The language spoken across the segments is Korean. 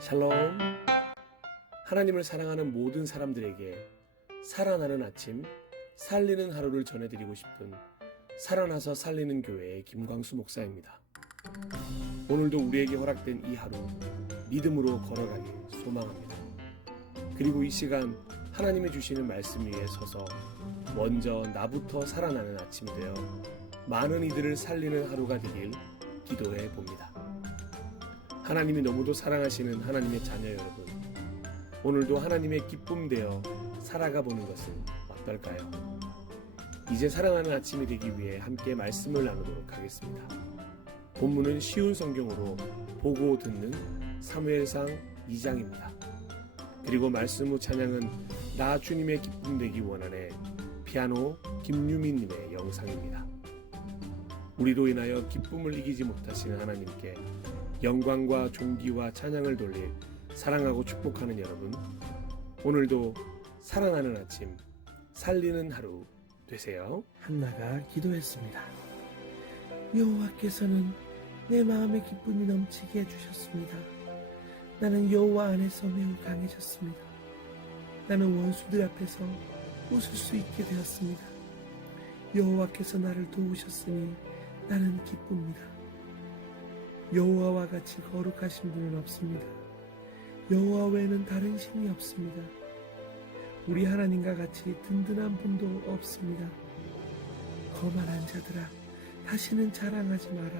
샬롬. 하나님을 사랑하는 모든 사람들에게 살아나는 아침, 살리는 하루를 전해드리고 싶은 살아나서 살리는 교회의 김광수 목사입니다. 오늘도 우리에게 허락된 이 하루 믿음으로 걸어가길 소망합니다. 그리고 이 시간 하나님이 주시는 말씀 위에 서서 먼저 나부터 살아나는 아침이 되어 많은 이들을 살리는 하루가 되길 기도해 봅니다. 하나님이 너무도 사랑하시는 하나님의 자녀 여러분, 오늘도 하나님의 기쁨 되어 살아가 보는 것은 어떨까요? 이제 사랑하는 아침이 되기 위해 함께 말씀을 나누도록 하겠습니다. 본문은 쉬운 성경으로 보고 듣는 사무엘상 2장입니다. 그리고 말씀 후 찬양은 나 주님의 기쁨 되기 원하네 피아노 김유민님의 영상입니다. 우리로 인하여 기쁨을 이기지 못하시는 하나님께 영광과 존귀와 찬양을 돌릴 사랑하고 축복하는 여러분, 오늘도 살아나는 아침, 살리는 하루 되세요. 한나가 기도했습니다. 여호와께서는 내 마음의 기쁨이 넘치게 해주셨습니다. 나는 여호와 안에서 매우 강해졌습니다. 나는 원수들 앞에서 웃을 수 있게 되었습니다. 여호와께서 나를 도우셨으니 나는 기쁩니다. 여호와와 같이 거룩하신 분은 없습니다. 여호와 외에는 다른 신이 없습니다. 우리 하나님과 같이 든든한 분도 없습니다. 거만한 자들아, 다시는 자랑하지 마라.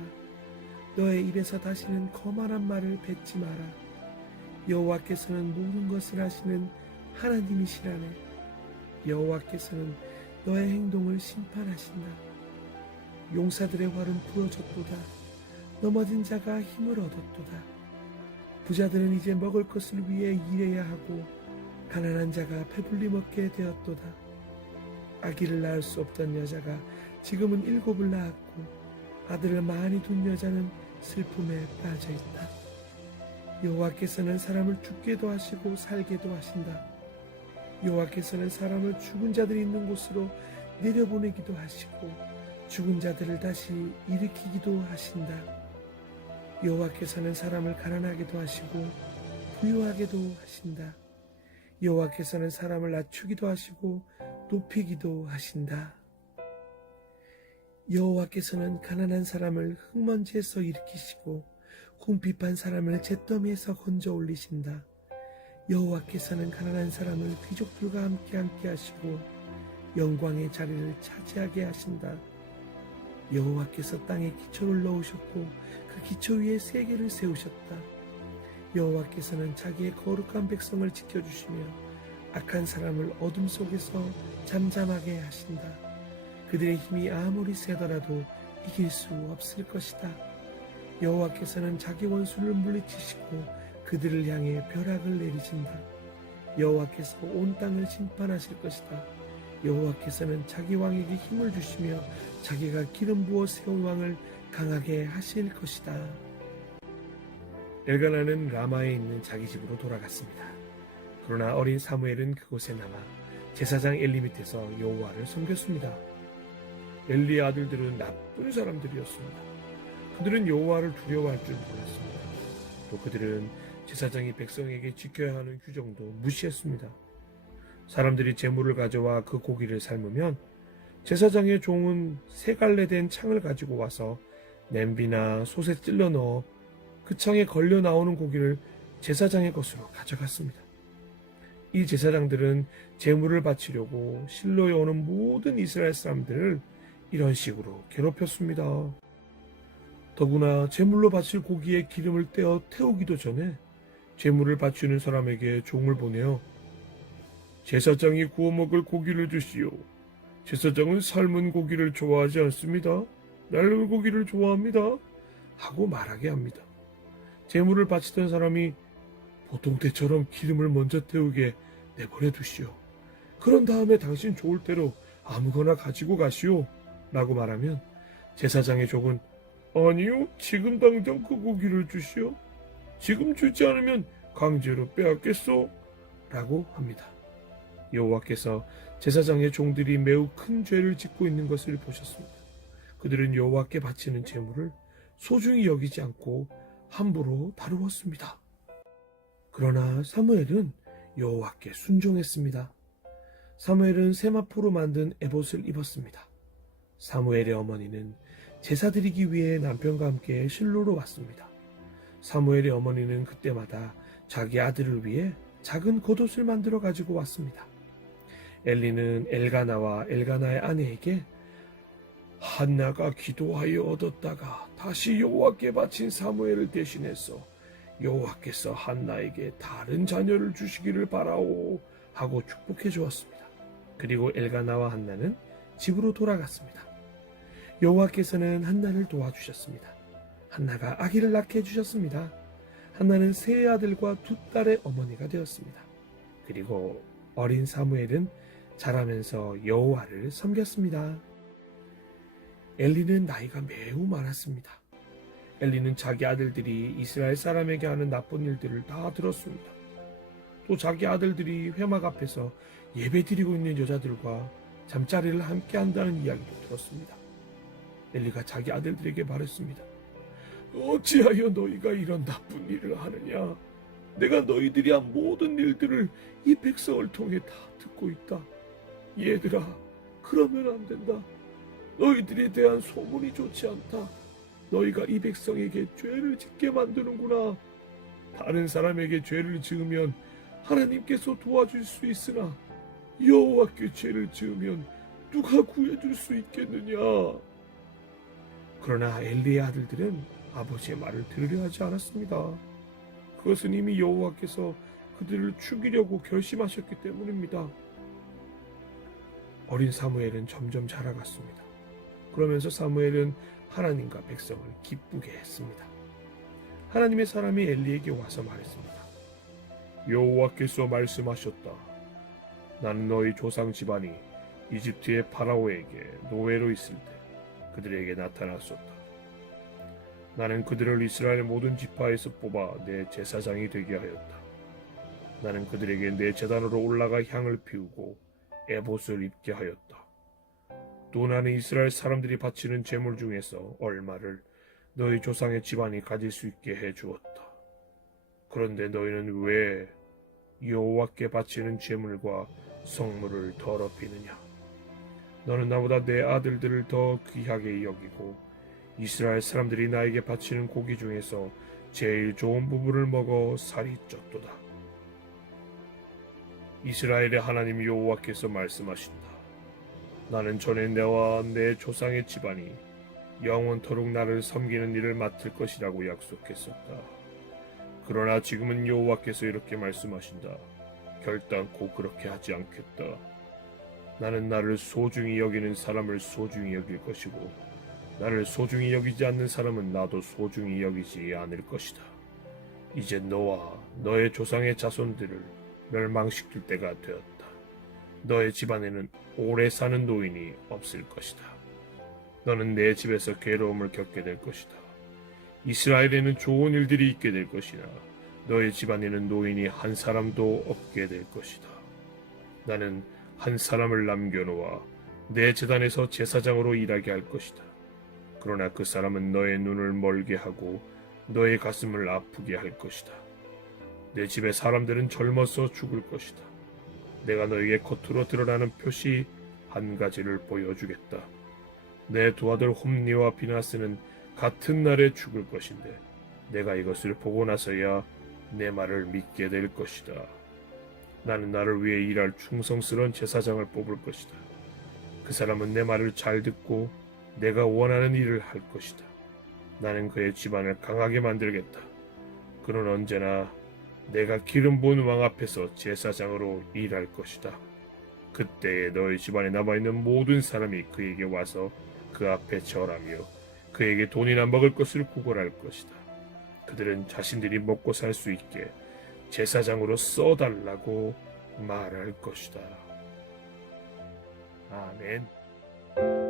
너의 입에서 다시는 거만한 말을 뱉지 마라. 여호와께서는 모든 것을 하시는 하나님이시라네. 여호와께서는 너의 행동을 심판하신다. 용사들의 활은 부러졌도다. 넘어진 자가 힘을 얻었도다. 부자들은 이제 먹을 것을 위해 일해야 하고 가난한 자가 배불리 먹게 되었도다. 아기를 낳을 수 없던 여자가 지금은 7을 낳았고 아들을 많이 둔 여자는 슬픔에 빠져있다. 여호와께서는 사람을 죽게도 하시고 살게도 하신다. 여호와께서는 사람을 죽은 자들이 있는 곳으로 내려보내기도 하시고 죽은 자들을 다시 일으키기도 하신다. 여호와께서는 사람을 가난하게도 하시고 부유하게도 하신다. 여호와께서는 사람을 낮추기도 하시고 높이기도 하신다. 여호와께서는 가난한 사람을 흙먼지에서 일으키시고 궁핍한 사람을 잿더미에서 건져 올리신다. 여호와께서는 가난한 사람을 귀족들과 함께 하시고 영광의 자리를 차지하게 하신다. 여호와께서 땅에 기초를 넣으셨고 그 기초 위에 세계를 세우셨다. 여호와께서는 자기의 거룩한 백성을 지켜주시며 악한 사람을 어둠 속에서 잠잠하게 하신다. 그들의 힘이 아무리 세더라도 이길 수 없을 것이다. 여호와께서는 자기 원수를 물리치시고 그들을 향해 벼락을 내리신다. 여호와께서 온 땅을 심판하실 것이다. 여호와께서는 자기 왕에게 힘을 주시며 자기가 기름 부어 세운 왕을 강하게 하실 것이다. 엘가나는 라마에 있는 자기 집으로 돌아갔습니다. 그러나 어린 사무엘은 그곳에 남아 제사장 엘리 밑에서 여호와를 섬겼습니다. 엘리의 아들들은 나쁜 사람들이었습니다. 그들은 여호와를 두려워할 줄 몰랐습니다. 또 그들은 제사장이 백성에게 지켜야 하는 규정도 무시했습니다. 사람들이 제물을 가져와 그 고기를 삶으면 제사장의 종은 3갈래 된 창을 가지고 와서 냄비나 솥에 찔러 넣어 그 창에 걸려 나오는 고기를 제사장의 것으로 가져갔습니다. 이 제사장들은 제물을 바치려고 실로에 오는 모든 이스라엘 사람들을 이런 식으로 괴롭혔습니다. 더구나 제물로 바칠 고기에 기름을 떼어 태우기도 전에 제물을 바치는 사람에게 종을 보내어 제사장이 구워 먹을 고기를 주시오. 제사장은 삶은 고기를 좋아하지 않습니다. 낡은 고기를 좋아합니다. 하고 말하게 합니다. 제물을 바치던 사람이 보통 때처럼 기름을 먼저 태우게 내버려 두시오. 그런 다음에 당신 좋을 대로 아무거나 가지고 가시오. 라고 말하면 제사장의 종은 아니요, 지금 당장 그 고기를 주시오. 지금 주지 않으면 강제로 빼앗겠소. 라고 합니다. 여호와께서 제사장의 종들이 매우 큰 죄를 짓고 있는 것을 보셨습니다. 그들은 여호와께 바치는 제물을 소중히 여기지 않고 함부로 다루었습니다. 그러나 사무엘은 여호와께 순종했습니다. 사무엘은 세마포로 만든 에봇을 입었습니다. 사무엘의 어머니는 제사 드리기 위해 남편과 함께 실로로 왔습니다. 사무엘의 어머니는 그때마다 자기 아들을 위해 작은 겉옷을 만들어 가지고 왔습니다. 엘리는 엘가나와 엘가나의 아내에게 한나가 기도하여 얻었다가 다시 여호와께 바친 사무엘을 대신해서 여호와께서 한나에게 다른 자녀를 주시기를 바라오 하고 축복해 주었습니다. 그리고 엘가나와 한나는 집으로 돌아갔습니다. 여호와께서는 한나를 도와주셨습니다. 한나가 아기를 낳게 해주셨습니다. 한나는 세 아들과 두 딸의 어머니가 되었습니다. 그리고 어린 사무엘은 자라면서 여호와를 섬겼습니다. 엘리는 나이가 매우 많았습니다. 엘리는 자기 아들들이 이스라엘 사람에게 하는 나쁜 일들을 다 들었습니다. 또 자기 아들들이 회막 앞에서 예배드리고 있는 여자들과 잠자리를 함께 한다는 이야기도 들었습니다. 엘리가 자기 아들들에게 말했습니다. 어찌하여 너희가 이런 나쁜 일을 하느냐? 내가 너희들이 한 모든 일들을 이 백성을 통해 다 듣고 있다. 얘들아, 그러면 안 된다. 너희들에 대한 소문이 좋지 않다. 너희가 이 백성에게 죄를 짓게 만드는구나. 다른 사람에게 죄를 지으면 하나님께서 도와줄 수 있으나 여호와께 죄를 지으면 누가 구해줄 수 있겠느냐. 그러나 엘리의 아들들은 아버지의 말을 들으려 하지 않았습니다. 그것은 이미 여호와께서 그들을 죽이려고 결심하셨기 때문입니다. 어린 사무엘은 점점 자라갔습니다. 그러면서 사무엘은 하나님과 백성을 기쁘게 했습니다. 하나님의 사람이 엘리에게 와서 말했습니다. 여호와께서 말씀하셨다. 나는 너희 조상 집안이 이집트의 파라오에게 노예로 있을 때 그들에게 나타났었다. 나는 그들을 이스라엘 모든 지파에서 뽑아 내 제사장이 되게 하였다. 나는 그들에게 내 제단으로 올라가 향을 피우고 에봇을 입게 하였다. 또 나는 이스라엘 사람들이 바치는 제물 중에서 얼마를 너희 조상의 집안이 가질 수 있게 해주었다. 그런데 너희는 왜 여호와께 바치는 제물과 성물을 더럽히느냐? 너는 나보다 내 아들들을 더 귀하게 여기고 이스라엘 사람들이 나에게 바치는 고기 중에서 제일 좋은 부분을 먹어 살이 쪘도다. 이스라엘의 하나님 여호와께서 말씀하신다. 나는 전에 내와 내 조상의 집안이 영원토록 나를 섬기는 일을 맡을 것이라고 약속했었다. 그러나 지금은 여호와께서 이렇게 말씀하신다. 결단코 그렇게 하지 않겠다. 나는 나를 소중히 여기는 사람을 소중히 여길 것이고 나를 소중히 여기지 않는 사람은 나도 소중히 여기지 않을 것이다. 이제 너와 너의 조상의 자손들을 멸망시킬 때가 되었다. 너의 집안에는 오래 사는 노인이 없을 것이다. 너는 내 집에서 괴로움을 겪게 될 것이다. 이스라엘에는 좋은 일들이 있게 될 것이나 너의 집안에는 노인이 한 사람도 없게 될 것이다. 나는 한 사람을 남겨놓아 내 제단에서 제사장으로 일하게 할 것이다. 그러나 그 사람은 너의 눈을 멀게 하고 너의 가슴을 아프게 할 것이다. 내 집의 사람들은 젊어서 죽을 것이다. 내가 너에게 겉으로 드러나는 표시 한 가지를 보여주겠다. 내 두 아들 홈니와 비나스는 같은 날에 죽을 것인데 내가 이것을 보고 나서야 내 말을 믿게 될 것이다. 나는 나를 위해 일할 충성스러운 제사장을 뽑을 것이다. 그 사람은 내 말을 잘 듣고 내가 원하는 일을 할 것이다. 나는 그의 집안을 강하게 만들겠다. 그는 언제나 내가 기름 부은 왕 앞에서 제사장으로 일할 것이다. 그때에 너희 집안에 남아있는 모든 사람이 그에게 와서 그 앞에 절하며 그에게 돈이나 먹을 것을 구걸할 것이다. 그들은 자신들이 먹고 살 수 있게 제사장으로 써달라고 말할 것이다. 아멘.